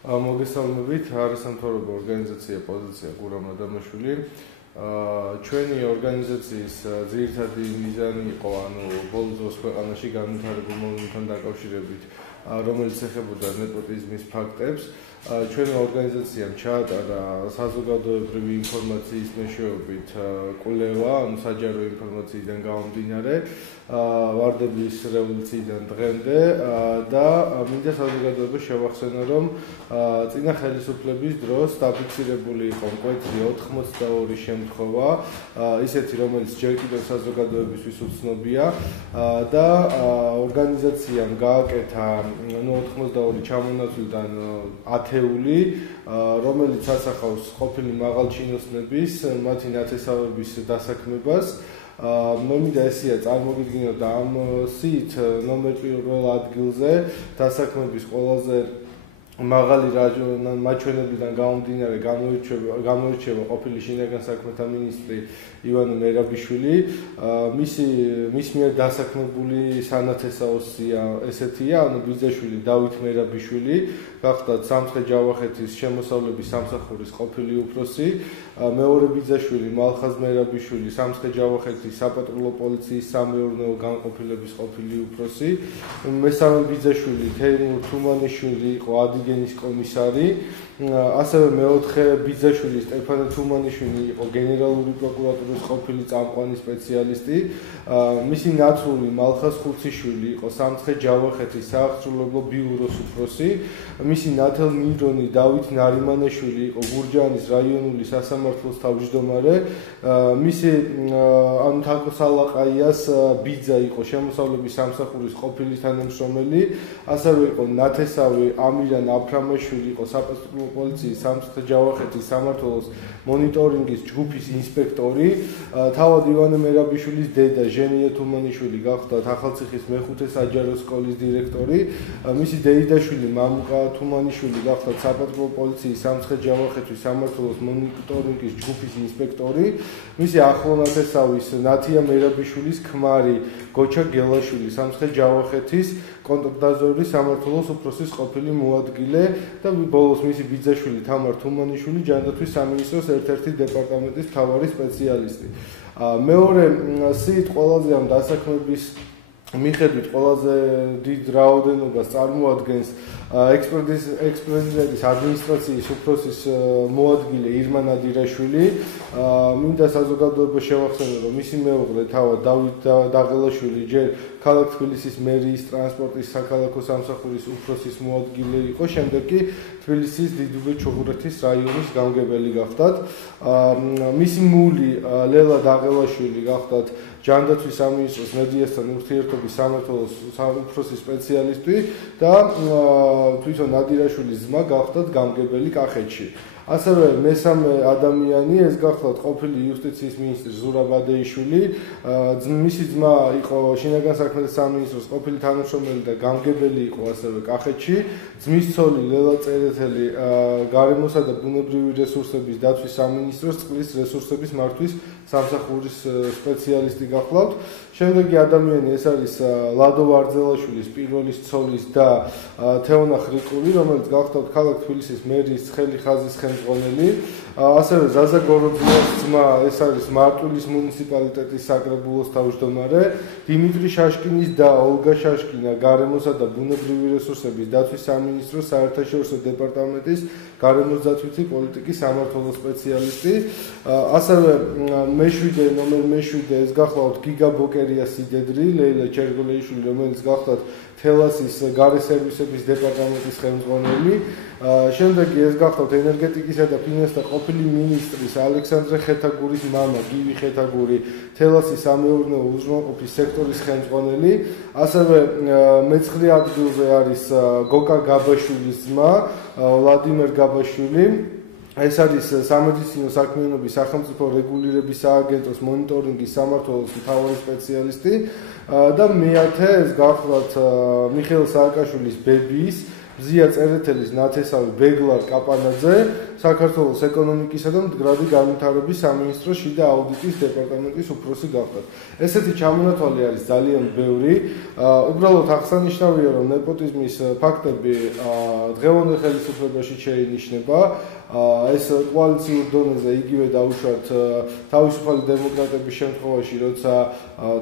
მოგესალმებით, არასამთავრობო ორგანიზაცია პოზიცია გურამ ადამაშვილი. ჩვენი ორგანიზაციის ძირითადი მიზანი იყო, ბოლო დროს ქვეყანაში განვითარებულ მოვლენებთან დაკავშირებით, რომელიც ეხებოდა ნეპოტიზმის ფაქტებს. ჩვენი ორგანიზაციამ ჩაატარა საზოგადოებრივი ინფორმაციის მეშვეობით კვლევა, საჯარო ინფორმაციიდან გამომდინარე, ვარდების რევოლუციიდან დღემდე და მინდა საზოგადოებას შევახსენო, რომ წინა ხელისუფლების დროს დაფიქსირებული იყო მკვეთრი 82 შემთხვევა, ისეთი, რომელიც ჯერ კიდევ საზოგადოებისთვის უცნობია და ორგანიზაციამ გააკეთა 82 ჩამონაცვლიდან 10-ეული, რომელიც ასახავს ყოფილი მაღალჩინოსნების, მათი ნათესავების დასაქმებას. მე მინდა ესია წარმოგიდგინოთ და ამ სიით ნომერ პირველ ადგილზე დასაქმების ყველაზე მაღალი მაჩვენებიდან გამომდინარე გამოირჩევა ყოფილი შინაგან საქმეთა მინისტრი ივანე მერაბიშვილი. მის მიერ დასაქმებული სანათესაო სია ესეთია, ბიძაშვილი დავით მერაბიშვილი, გახდათ სამცხე-ჯავახეთის შემოსავლების სამსახურის ყოფილი უფროსი, მეორე ბიძაშვილი მალხაზ მერაბიშვილი, სამცხე-ჯავახეთის საპატრულო პოლიციის სამეურნეო განყოფილების ყოფილი უფროსი, მესამე ბიძაშვილი თეიმურ თუმანიშვილი იყო ადიგენის კომისარი, ასევე მეოთხე ბიძაშვილი სტეფანე თუმანიშვილი იყო გენერალური პროკურატურის ყოფილი წამყვანი სპეციალისტი, მისი ნაცვლი მალხაზ ხურციშვილი იყო სამცხე-ჯავახეთის სააღწრულებო ბიუროს უფროსი, მისი ნათელ-ნირონი დავით ნარიმანაშვილი იყო გურჯაანის რაიონული სასამართლოს თავმჯდომარე, მისი თაკო სალაყაიას ბიძა იყო შემოსავლების სამსახურის ყოფილი თანამშრომელი, ასევე იყო ნათესავი ამირან აფრამაშვილი იყო საპატრულო პოლიციის სამცხე-ჯავახეთის სამმართველოს მონიტორინგის ჯგუფის ინსპექტორი, თავად ივანე მერაბიშვილის დედა ჟენია თუმანიშვილი გახდათ ახალციხის მეხუთე საჯარო სკოლის დირექტორი, მისი დეიდაშვილი მამუკა თუმანიშვილი გახდათ საპატრულო პოლიციის სამცხე-ჯავახეთის სამმართველოს მონიტორინგის ჯგუფის ინსპექტორი, მისი ახლო ნათესავის ნათია მერაბიშვილის ქმარი გოჩა გელაშვილი სამცხე-ჯავახეთის კონტრდაზვერვის სამმართველოს უფროსის ყოფილი მოადგილე და ბოლოს მისი ბიძაშვილი თამარ თუმანიშვილი ჯანდაცვის სამინისტროს ერთ-ერთი დეპარტამენტის მთავარი სპეციალისტი. მეორე სიით ყველაზე ამ დასაქმების მიხედვით ყველაზე დიდ რაოდენობას წარმოადგენს ექს-პრეზიდენტის ადმინისტრაციის უფროსის მოადგილე ირმა ნადირაშვილი. მინდა საზოგადოებას შევახსენო, რომ მისი მეუღლე თავად დავით დაღელაშვილი ჯერ ქალაქ თბილისის მერიის ტრანსპორტის საქალაქო სამსახურის უფროსის მოადგილე იყო, შემდეგ კი თბილისის დიდუბე-ჩუღურეთის რაიონის გამგებელი გახდათ. მისი მული ლელა დაღელაშვილი გახდათ ჯანდაცვის სამინისტროს მედიასთან ურთიერთობის სამმართველოს უფროსის სპეციალისტი და თვითონ ნადირაშვილის ძმა გახდათ გამგებელი კახეთში. ასევე მესამე ადამიანი ეს გახლავთ ყოფილი იუსტიციის მინისტრი ზურაბ ადეიშვილი, მისი ძმა იყო შინაგან საქმეთა სამინისტროს ყოფილი თანამშრომელი და გამგებელი იყო ასევე კახეთში, ძმის ცოლი ლელა წერეთელი გარემოსა და ბუნებრივი რესურსების დაცვის სამინისტროს წყლის რესურსების მართვის სამსახურის სპეციალისტი გახლავთ. შემდეგი ადამიანი ეს არის ლადო ვარძელაშვილის პირველი ცოლის და თეონა ხრიკული, რომელიც გახლავთ ქალაქ თბილისის მერიის ცხელი ხაზის ხელმძღვანელი, ასევე ზაზა გოროძიას ძმა ეს არის მარტვილის მუნიციპალიტეტის საკრებულოს თავმჯდომარე, დიმიტრი შაშკინის და ოლგა შაშკინა გარემოსა და ბუნებრივი რესურსების დაცვის სამინისტროს საერთაშორისო დეპარტამენტის გარემოს დაცვითი პოლიტიკის სამმართველო სპეციალისტი, ასევე ნომერ მეშვიდე ეს გახლავთ გიგა ბოკერიას სიდედრი ლეილა ჩერგოლეიშვილი, რომელიც გახლავთ თელასის გარე სერვისების დეპარტამენტის ხელმძღვანელი, შემდეგი ეს გახლავთ ენერგეტიკისა და ფინანსთა ყოფილი მინისტრის ალექსანდრე ხეთაგურის მამა გივი ხეთაგური, თელასის სამეურნეო უზრუნველყოფის სექტორის ხელმძღვანელი, ასევე მეცხრე ადგილზე არის გოკა გაბაშვილის ძმა ვლადიმერ გაბაშვილი. ეს არის სამედიცინო საქმიანობის სახელმწიფო რეგულირების სააგენტოს მონიტორინგის სამმართველოს მთავარი სპეციალისტი და მეათე ეს გახლავთ მიხეილ სააკაშვილის ბებიის ზია წერეთელის ნათესავი ბეგლარ კაპანაძე, საქართველოს ეკონომიკისა და მდგრადი განვითარების სამინისტროს შიდა აუდიტის დეპარტამენტის უფროსი გახდათ. ესეთი ჩამონათვალი არის ძალიან ბევრი. უბრალოდ აღსანიშნავია, რომ ნეპოტიზმის ფაქტები დღევანდელ ხელისუფლებაში შეინიშნება. ეს კოალიციურ დონეზე იგივე დაუშვათ თავისუფალი დემოკრატების შემთხვევაში, როცა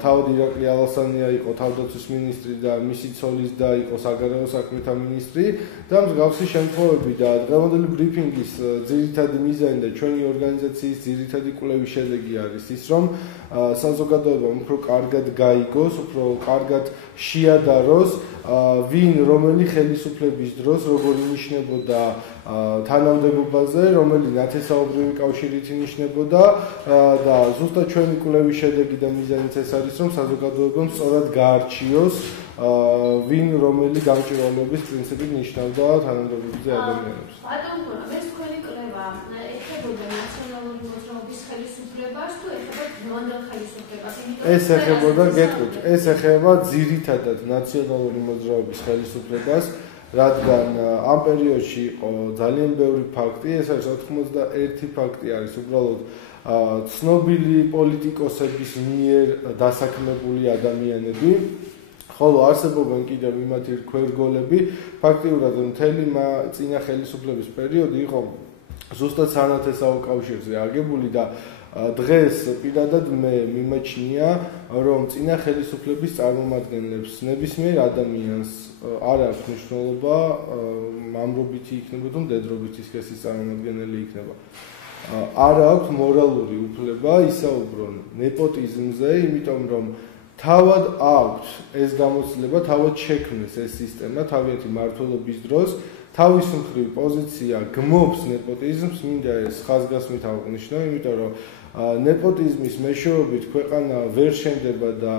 თავად ირაკლი ალასანია იყო თავდაცვის მინისტრი და მისი ცოლის და იყო საგარეო საქმეთა მინისტრი და მსგავსი შემთხვევები და დღევანდელი ბრიფინგის ძირითადი მიზანი და ჩვენი ორგანიზაციის ძირითადი კვლევის შედეგი არის ის, რომ საზოგადოებამ უფრო კარგად გაიგოს, უფრო კარგად შეადაროს ვინ რომელი ხელისუფლების დროს როგორ ინიშნებოდა თანამდებობაზე, რომელი ნათესაობრივი კავშირით ინიშნებოდა და ზუსტად ჩვენი კვლევის შედეგი და მიზანიც ეს არის, რომ საზოგადოებამ სწორად გაარჩიოს ვინ რომელი გამჭირვალეობის პრინციპით ნიშნავდა თანამდებობაზე ადამიანებს. ბატონო, ეს თქვენი კვლევა ეხებოდა ნაციონალური მოძრაობის ხელისუფლებას თუ ეხება დღევანდელ ხელისუფლებას? ეს ეხებოდა, გეტყვით, ეს ეხება ძირითადად ნაციონალური მოძრაობის ხელისუფლებას, რადგან ამ პერიოდში იყო ძალიან ბევრი ფაქტი, ეს არის 91 ფაქტი არის უბრალოდ ცნობილი პოლიტიკოსების მიერ დასაქმებული ადამიანები, ხოლო არსებობენ კიდევ იმათი რქვერგოლები, ფაქტიურად მთელი წინა ხელისუფლების პერიოდი იყო ზუსტად სანათესაო კავშირზე აგებული და დღეს პირადად მე მიმაჩნია, რომ წინა ხელისუფლების წარმომადგენლებს ნებისმიერ ადამიანს არ აქვს მნიშვნელობა მამრობითი იქნება თუ მდედრობითი სქესის წარმომადგენელი იქნება. არ აქვს მორალური უფლება ისაუბრონ ნეპოტიზმზე, იმიტომ რომ თავად აქვს ეს გამოცდილება, თავად შექმნეს ეს სისტემა თავიანთი მმართველობის დროს, თავის მხრივ პოზიცია გმობს ნეპოტიზმს, მინდა ეს ხაზგასმით აღვნიშნო, იმიტომ რომ ნეპოტიზმის მეშვეობით ქვეყანა ვერ შენდება და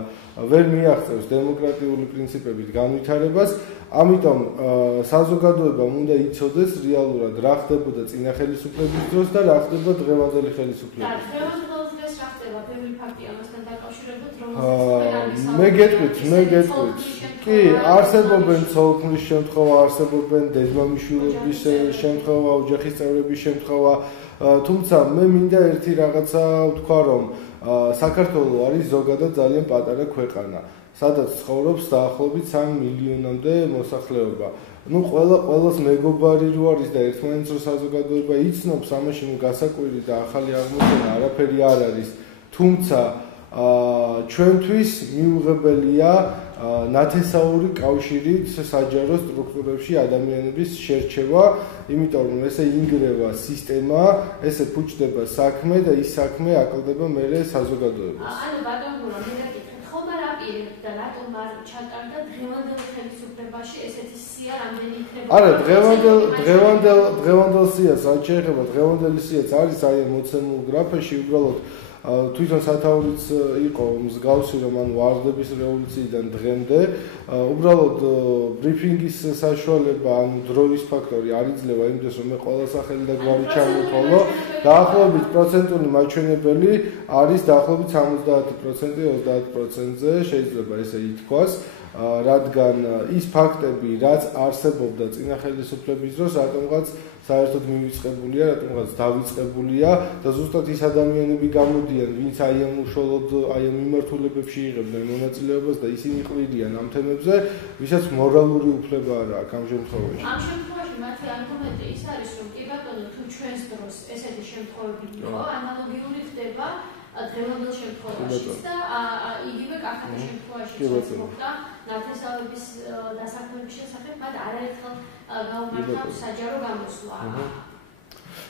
ვერ მიაღწევს დემოკრატიული პრინციპებით განვითარებას, ამიტომ საზოგადოებამ უნდა იცოდეს რეალურად რა ხდებოდა წინა ხელისუფლების დროს და რა ხდება დღევანდელი ხელისუფლების დროს. მე გეტყვით. კი, არსებობენ ცოლქმრის შემთხვევა, არსებობენ დედმამიშვილების შემთხვევა, ოჯახის წევრების შემთხვევა, თუმცა მე მინდა ერთი რაღაცა ვთქვა, რომ საქართველო არის ზოგადად ძალიან პატარა ქვეყანა, სადაც ცხოვრობს დაახლოებით 3 მილიონამდე მოსახლეობა. ნუ ყველას მეგობარი რო არის და ერთმანეთს რო საზოგადოება იცნობს, ამაში ნუ გასაკვირი და ახალი აღმოჩენა არაფერი არ არის, თუმცა ჩვენთვის მიუღებელია ნათესაური კავშირით საჯარო სტრუქტურებში ადამიანების შერჩევა, იმიტომ რომ ესე ინგრევა სისტემა, ესე ფუჭდება საქმე და ის საქმე აკლდება მერე საზოგადოებას. ანუ ბატონო, ხომ არ აპირებთ და რატომ არ ჩატარდა დღევანდელ ხელისუფლებაში ესეთი სია რამდენი იქნება? არა, დღევანდელ სიას არ შეეხება, დღევანდელი სიაც არის აი მოცემულ გრაფაში, უბრალოდ თვითონ სათაურიც იყო მსგავსი, რომ ანუ ვარდების რევოლუციიდან დღემდე, უბრალოდ ბრიფინგის საშუალება, ანუ დროის ფაქტორი არ იძლევა იმდეს, რომ მე ყველა სახელი და გვარი ჩამოთვალო, დაახლოებით პროცენტული მაჩვენებელი არის დაახლოებით 70%, 30%-ზე შეიძლება ესე ითქვას, რადგან ის ფაქტები, რაც არსებობდა წინა ხელისუფლების დროს, რატომღაც საერთოდ მივიწყებულია, რატომღაც დავიწყებულია და ზუსტად ის ადამიანები გამოდიან, ვინც აი ამ უშუალოდ აი ამ მიმართულებებში იღებდნენ მონაწილეობას და ისინი ყრიდიან ამ თემებზე, ვისაც მორალური უფლება არ აქვს ამ შემთხვევაში. ამ შემთხვევაში მათი არგუმენტი ის არის, რომ კი ბატონო, თუ ჩვენს დროს ესეთი შემთხვევები იყო, ანალოგიური ხდება დღევანდელ შემთხვევაშიც და იგივე კახეთის შემთხვევაშიც მოხდა ნათესავების დასაქმების შესახებ, მათ არაერთხელ გაუმართა საჯარო გამოსვლა.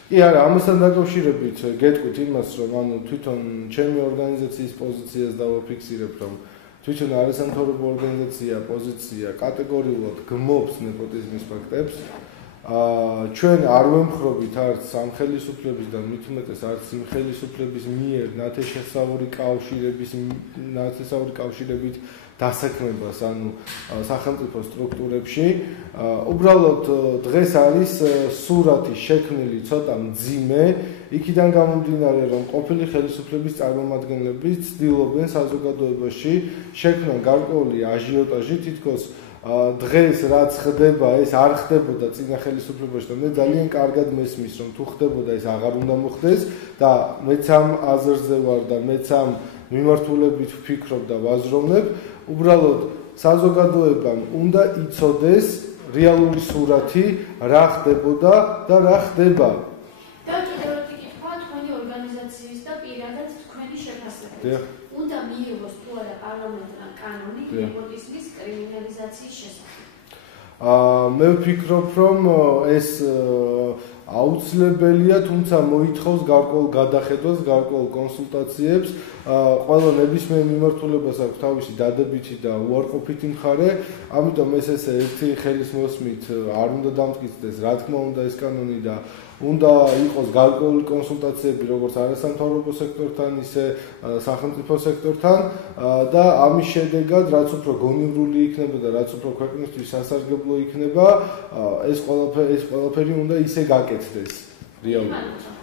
კი, არა, ამასთან დაკავშირებით გეტყვით იმას, რომ ანუ თვითონ ჩემი ორგანიზაციის პოზიციას დავაფიქსირებ, რომ თვითონ არასამთავრობო ორგანიზაცია პოზიცია კატეგორიულად გმობს ნეპოტიზმის ფაქტებს. ჩვენ არ ვემხრობით არც ამ ხელისუფლების და მით უმეტეს არც იმ ხელისუფლების მიერ ნათესაური კავშირებით დასაქმებას, ანუ სახელმწიფო სტრუქტურებში. უბრალოდ დღეს არის სურათი შექმნილი ცოტა მძიმე, იქიდან გამომდინარე, რომ ყოფილი ხელისუფლების წარმომადგენლები ცდილობენ საზოგადოებაში შექმნან გარკვეული აჟიოტაჟი, თითქოს დღეს რაც ხდება, ეს არ ხდებოდა წინა ხელისუფლებაში და მე ძალიან კარგად მესმის, რომ თუ ხდებოდა ეს აღარ უნდა მოხდეს და მეც ამ აზრზე ვარ და მეც ამ მიმართულებით ვფიქრობ და ვაზროვნებ, უბრალოდ საზოგადოებამ უნდა იცოდეს რეალური სურათი, რა ხდებოდა და რა ხდება. და კიდევ ერთი კითხვა თქვენი ორგანიზაციის და პირადად თქვენი შეფასებით. უნდა მიიღოს თუ არა პარლამენტთან კანონი ნეპოტიზმის კრიმინალიზაციის შესახებ. მე ვფიქრობ, რომ ეს აუცილებელია, თუმცა მოითხოვს გარკვეულ გადახედვას, გარკვეულ კონსულტაციებს. ყველა ნებისმიერ მიმართულებას აქვს თავისი დადებითი და უარყოფითი მხარე, ამიტომ ეს ესე ერთი ხელის მოსმით არ უნდა დამტკიცდეს, რა თქმა უნდა ეს კანონი და უნდა იყოს გარკვეული კონსულტაციები როგორც არასამთავრობო სექტორთან, ისე სახელმწიფო სექტორთან და ამის შედეგად რაც უფრო გონივრული იქნება და რაც უფრო ქვეყნისთვის სასარგებლო იქნება, ეს ყველაფერი უნდა ისე გაკეთდეს რეალურად.